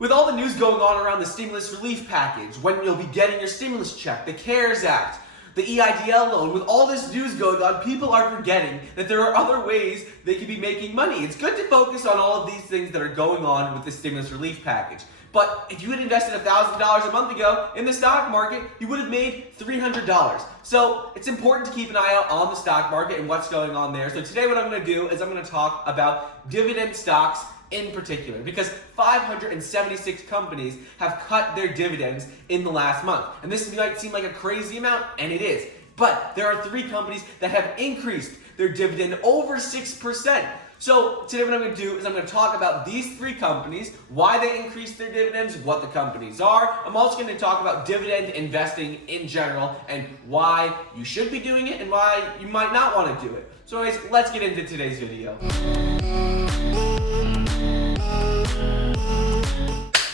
With all the news going on around the stimulus relief package, when you'll be getting your stimulus check, the CARES Act, the EIDL loan, with all this news going on, people are forgetting that there are other ways they could be making money. It's good to focus on all of these things that are going on with the stimulus relief package. But if you had invested $1,000 a month ago in the stock market, you would have made $300. So it's important to keep an eye out on the stock market and what's going on there. So today what I'm going to do is I'm going to talk about dividend stocks in particular, because 576 companies have cut their dividends in the last month. And this might seem like a crazy amount, and it is. But there are 3 companies that have increased their dividend over 6%. So today what I'm going to do is I'm going to talk about these 3 companies, why they increased their dividends, what the companies are. I'm also going to talk about dividend investing in general and why you should be doing it and why you might not want to do it. So anyways, let's get into today's video.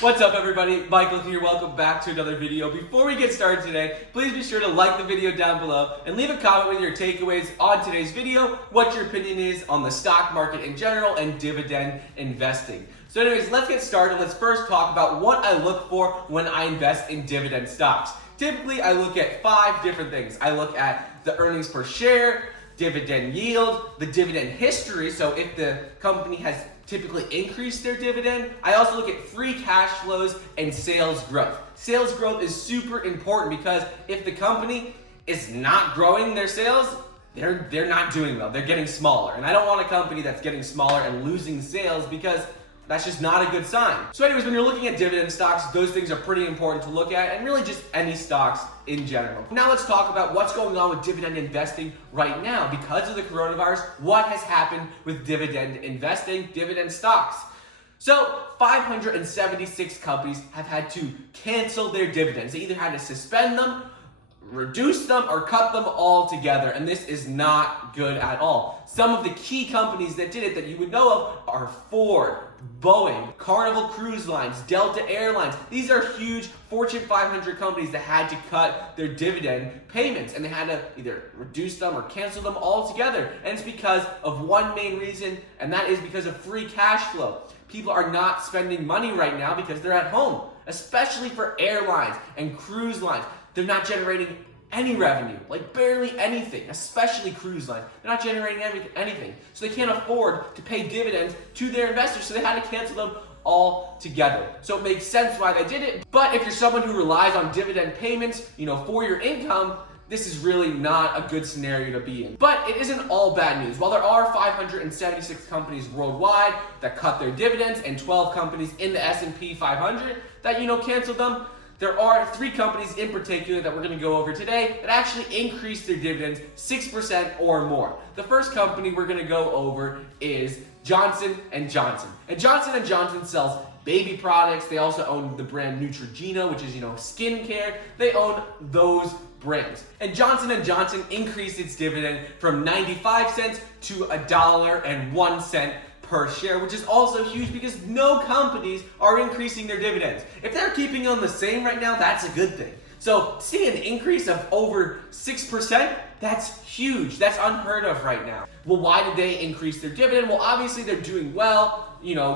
What's up everybody, Michael here, welcome back to another video. Before we get started today, please be sure to like the video down below and leave a comment with your takeaways on today's video, what your opinion is on the stock market in general and dividend investing. So anyways, let's get started. Let's first talk about what I look for when I invest in dividend stocks. Typically, I look at 5 different things. I look at the earnings per share, dividend yield, the dividend history, so if the company has typically increased their dividend. I also look at free cash flows and sales growth. Sales growth is super important because if the company is not growing their sales, they're not doing well. They're getting smaller. And I don't want a company that's getting smaller and losing sales because that's just not a good sign. So anyways, when you're looking at dividend stocks, those things are pretty important to look at, and really just any stocks in general. Now let's talk about what's going on with dividend investing right now. Because of the coronavirus, what has happened with dividend investing, dividend stocks? So 576 companies have had to cancel their dividends. They either had to suspend them, reduce them, or cut them all together, and this is not good at all. Some of the key companies that did it that you would know of are Ford, Boeing, Carnival Cruise Lines, Delta Airlines. These are huge Fortune 500 companies that had to cut their dividend payments, and they had to either reduce them or cancel them altogether. And it's because of one main reason, and that is because of free cash flow. People are not spending money right now because they're at home, especially for airlines and cruise lines. They're not generating any revenue, like barely anything, especially cruise lines. They're not generating anything. So they can't afford to pay dividends to their investors, so they had to cancel them all together. So it makes sense why they did it. But if you're someone who relies on dividend payments, for your income, this is really not a good scenario to be in. But it isn't all bad news. While there are 576 companies worldwide that cut their dividends and 12 companies in the S&P 500 that, canceled them, there are 3 companies in particular that we're going to go over today that actually increased their dividends 6% or more. The first company we're going to go over is Johnson & Johnson. And Johnson & Johnson sells baby products. They also own the brand Neutrogena, which is, skincare. They own those brands. And Johnson & Johnson increased its dividend from 95 cents to $1.01 per share, which is also huge because no companies are increasing their dividends. If they're keeping them the same right now, that's a good thing. So see an increase of over 6%, that's huge. That's unheard of right now. Well, why did they increase their dividend? Well, obviously they're doing well,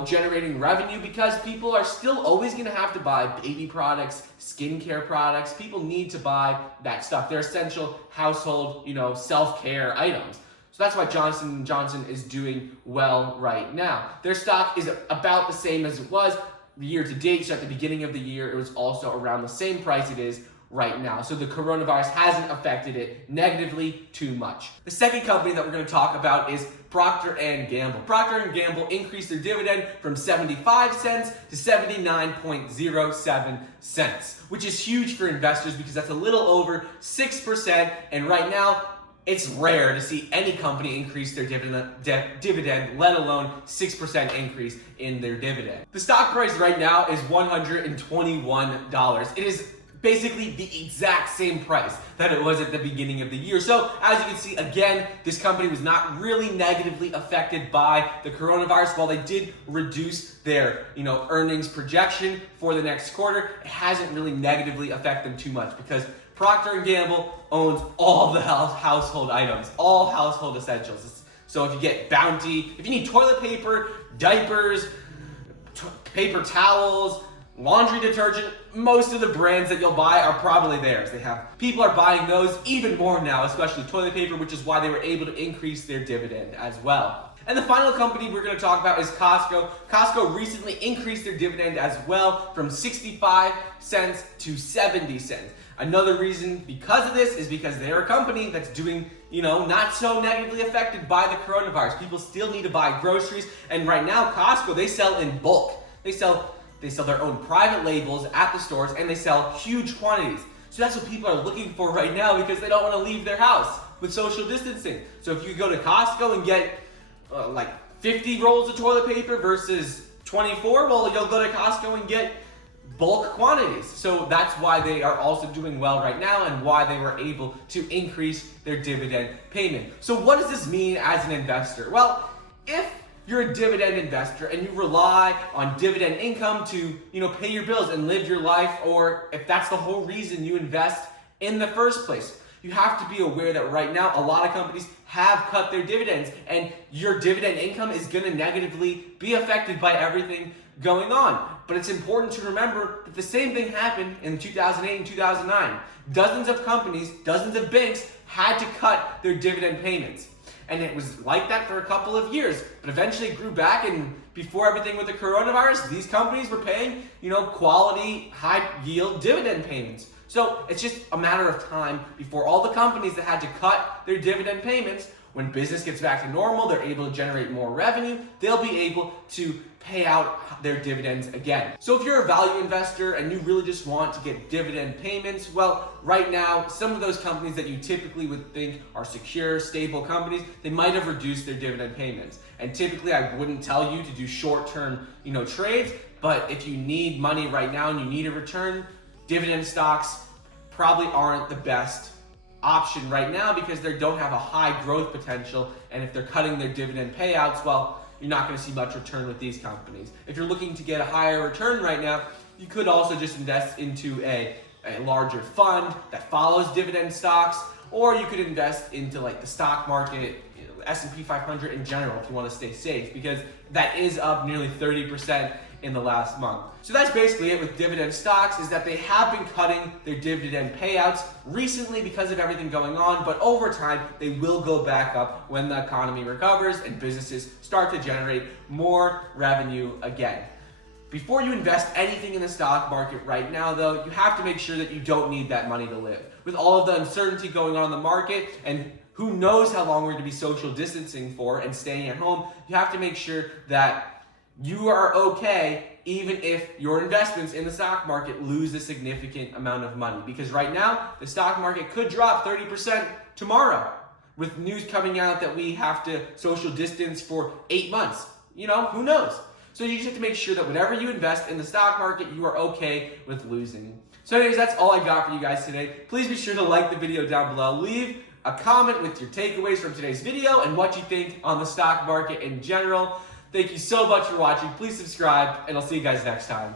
generating revenue because people are still always gonna have to buy baby products, skincare products. People need to buy that stuff. They're essential household, self-care items. So that's why Johnson & Johnson is doing well right now. Their stock is about the same as it was year to date. So at the beginning of the year, it was also around the same price it is right now. So the coronavirus hasn't affected it negatively too much. The second company that we're going to talk about is Procter & Gamble. Procter & Gamble increased their dividend from 75 cents to 79.07 cents, which is huge for investors because that's a little over 6%. And right now, it's rare to see any company increase their dividend, let alone 6% increase in their dividend. The stock price right now is $121. It is basically the exact same price that it was at the beginning of the year. So as you can see, again, this company was not really negatively affected by the coronavirus. While they did reduce their earnings projection for the next quarter, it hasn't really negatively affected them too much because Procter & Gamble owns all the household items, all household essentials. So if you get Bounty, if you need toilet paper, diapers, paper towels, laundry detergent, most of the brands that you'll buy are probably theirs. People are buying those even more now, especially toilet paper, which is why they were able to increase their dividend as well. And the final company we're going to talk about is Costco. Costco recently increased their dividend as well from 65 cents to 70 cents. Another reason because of this is because they're a company that's doing, not so negatively affected by the coronavirus. People still need to buy groceries, and right now Costco, they sell in bulk. They sell their own private labels at the stores, and they sell huge quantities. So that's what people are looking for right now because they don't want to leave their house with social distancing. So if you go to Costco and get like 50 rolls of toilet paper versus 24, well, you'll go to Costco and get bulk quantities. So that's why they are also doing well right now and why they were able to increase their dividend payment. So what does this mean as an investor? Well, if you're a dividend investor and you rely on dividend income to, pay your bills and live your life, or if that's the whole reason you invest in the first place, you have to be aware that right now a lot of companies have cut their dividends, and your dividend income is going to negatively be affected by everything going on. But it's important to remember that the same thing happened in 2008 and 2009. Dozens of companies, dozens of banks had to cut their dividend payments. And it was like that for a couple of years, but eventually it grew back, and before everything with the coronavirus, these companies were paying, quality, high yield dividend payments. So it's just a matter of time before all the companies that had to cut their dividend payments, when business gets back to normal, they're able to generate more revenue, they'll be able to pay out their dividends again. So if you're a value investor and you really just want to get dividend payments, well, right now, some of those companies that you typically would think are secure, stable companies, they might have reduced their dividend payments. And typically I wouldn't tell you to do short-term, trades, but if you need money right now and you need a return, dividend stocks probably aren't the best option right now because they don't have a high growth potential, and if they're cutting their dividend payouts, well, you're not going to see much return with these companies. If you're looking to get a higher return right now, you could also just invest into a larger fund that follows dividend stocks, or you could invest into like the stock market, S&P 500 in general if you want to stay safe, because that is up nearly 30% in the last month. So that's basically it with dividend stocks, is that they have been cutting their dividend payouts recently because of everything going on, but over time they will go back up when the economy recovers and businesses start to generate more revenue again. Before you invest anything in the stock market right now, though, you have to make sure that you don't need that money to live. With all of the uncertainty going on in the market, and who knows how long we're going to be social distancing for and staying at home, you have to make sure that you are okay even if your investments in the stock market lose a significant amount of money. Because right now, the stock market could drop 30% tomorrow with news coming out that we have to social distance for 8 months. Who knows? So you just have to make sure that whenever you invest in the stock market, you are okay with losing. So anyways, that's all I got for you guys today. Please be sure to like the video down below. Leave a comment with your takeaways from today's video and what you think on the stock market in general. Thank you so much for watching. Please subscribe, and I'll see you guys next time.